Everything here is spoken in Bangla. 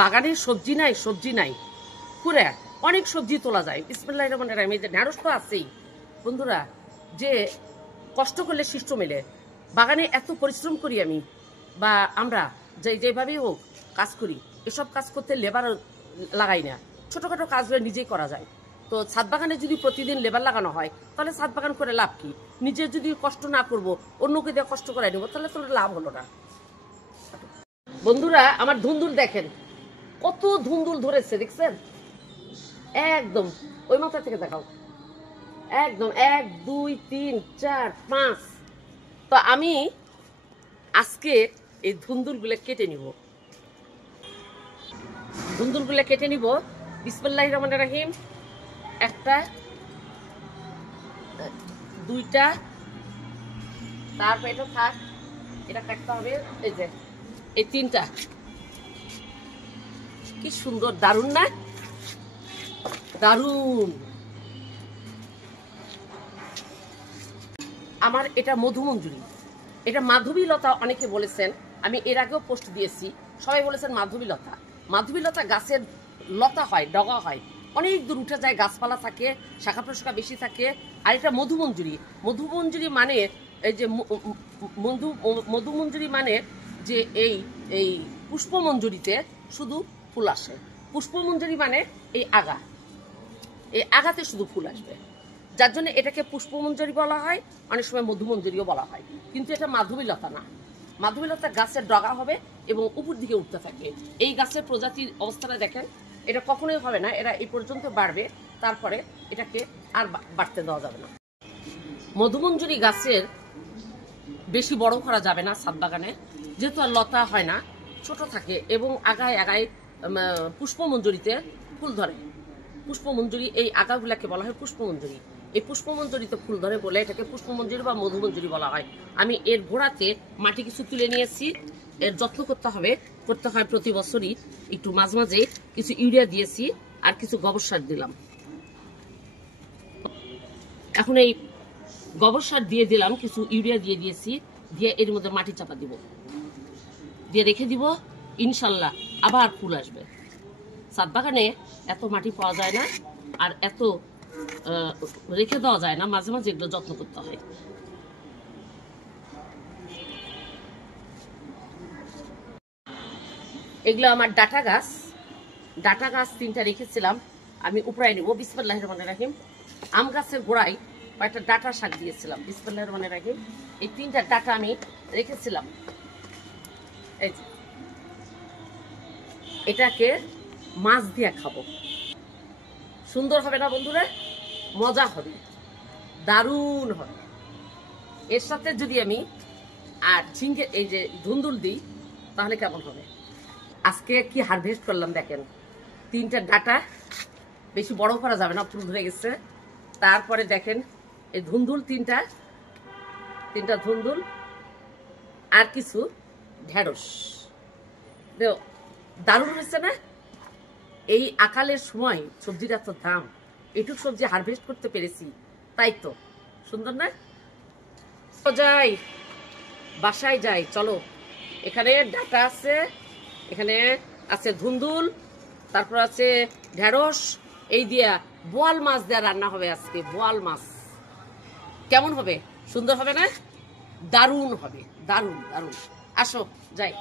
বাগানের সবজি নাই, সবজি নাই, পুরে অনেক সবজি তোলা যায়। বিসমিল্লাহির রহমানির রহিম। এই যে ঢেঁড়স তো আছেই বন্ধুরা, যে কষ্ট করলে শিষ্ট মেলে। বাগানে এত পরিশ্রম করি আমি বা আমরা যেভাবেই হোক কাজ করি, এসব কাজ করতে লেবার লাগাই না, ছোটোখাটো কাজগুলো নিজেই করা যায়। তো ছাদ বাগানে যদি প্রতিদিন লেবার লাগানো হয় তাহলে ছাদ বাগান করে লাভ কি? নিজে যদি কষ্ট না করব, অন্যকে দিয়ে কষ্ট করাই নেবো, তাহলে তো লাভ হলো না। বন্ধুরা আমার ধুন্দুল দেখেন, কত ধুন্দুল ধরেছে দেখছেন, একদম ওই মাথা থেকে দেখাও, একদম 1 2 3 4 5। তো আমি আজকে এই ধুন্দুলগুলো কেটে নিব, ধুন্দুলগুলো কেটে নিব। বিসমিল্লাহির রহমানির রহিম। একটা, দুইটা, তারপর এটা থাক, এটা কাটতে হবে। এই যে এই তিনটা, কি সুন্দর, দারুণ না? দারুণ। আমার এটা মধুমঞ্জুরি, এটা মাধবীলতা অনেকে বলেছেন, আমি এর আগেও পোস্ট দিয়েছি, সবাই বলেছেন মাধবীলতা। মাধবীলতা গাছের লতা হয়, ডগা হয়, অনেক দূর উঠে যায়, গাছপালা থাকে, শাখা প্রশাখা বেশি থাকে। আর এটা মধুমঞ্জুরি। মধুমঞ্জুরি মানে এই যে মধুমঞ্জুরি মানে যে এই এই পুষ্পমঞ্জুরিতে শুধু ফুল আসে। পুষ্পমঞ্জুরি মানে এই আগা, এই আগাতে শুধু ফুল আসবে, যার জন্য এটাকে পুষ্পমঞ্জুরি বলা হয়, অনেক সময় মধুমঞ্জুরিও বলা হয়। কিন্তু এটা মাধবীলতা না। মাধবীলতা গাছের ডগা হবে এবং উপর দিকে উঠতে থাকবে। এই গাছের প্রজাতির অবস্থাটা দেখেন, এটা কখনোই হবে না, এরা এই পর্যন্ত বাড়বে, তারপরে এটাকে আর বাড়তে দেওয়া যাবে না। মধুমঞ্জুরি গাছের বেশি বড় করা যাবে না ছাদ বাগানে, যেহেতু আর লতা হয় না, ছোট থাকে এবং আগায় আগায় পুষ্পমঞ্জুরিতে ফুল ধরে। পুষ্পমঞ্জুরি এই আগাগুলাকে বলা হয় পুষ্পমঞ্জুরি। এই পুষ্পমঞ্জুরিতে ফুল ধরে বলে এটাকে পুষ্পমঞ্জুরি বা মধুমঞ্জুরি বলা হয়। আমি এর গোড়াতে মাটি কিছু তুলে নিয়েছি, এর যত্ন করতে হয় প্রতি বছরই। একটু মাঝে মাঝে কিছু ইউরিয়া দিয়েছি আর কিছু গোবর সার দিলাম। এখন এই গোবর সার দিয়ে দিলাম, কিছু ইউরিয়া দিয়ে দিয়েছি, দিয়ে এর মধ্যে মাটি চাপা দিব, দিয়ে রেখে দিব, ইনশাল্লাহ আবার ফুল আসবে। ছাদ বাগানে এত মাটি পাওয়া যায় না, আর এত রেখে দেওয়া যায় না, মাঝে মাঝে এগুলো যত্ন করতে হয়। এগুলো আমার ডাটা গাছ 3টা রেখেছিলাম, আমি উপরাই নেব। বিসমিল্লাহির রহমানির রহিম। আম গাছের গোড়ায় কয়েকটা ডাটা শাক দিয়েছিলাম। বিসমিল্লাহির রহমানির রহিম। এই 3টা ডাটা আমি রেখেছিলাম। এই যে এটাকে মাছ দিয়ে খাবো, সুন্দর হবে না বন্ধুরা? মজা হবে, দারুণ হবে। এর সাথে যদি আমি আর ঝিঙ্গে এই যে ধুন্দুল দিই তাহলে কেমন হবে? আজকে কি হারভেস্ট করলাম দেখেন, 3টা ডাটা, বেশি বড় করা যাবে না, ফুল ধরে গেছে। তারপরে দেখেন এই ধুন্দুল, 3টা ধুন্দুল আর কিছু ঢেঁড়স। দারুণ হয়েছে না? এই আকালের সময় সবজির এত দাম, এটুক সবজি হারভেস্ট করতে পেরেছি, তাই তো সুন্দর না? যাই, বাসায় যাই, চলো। এখানে ডাটা আছে, এখানে আছে ধুন্দুল, তারপর আছে ঢেঁড়স। এই দিয়া বোয়াল মাছ দেওয়া রান্না হবে আজকে, বোয়াল মাছ। কেমন হবে? সুন্দর হবে না? দারুণ হবে, দারুণ দারুণ। আসো যাই।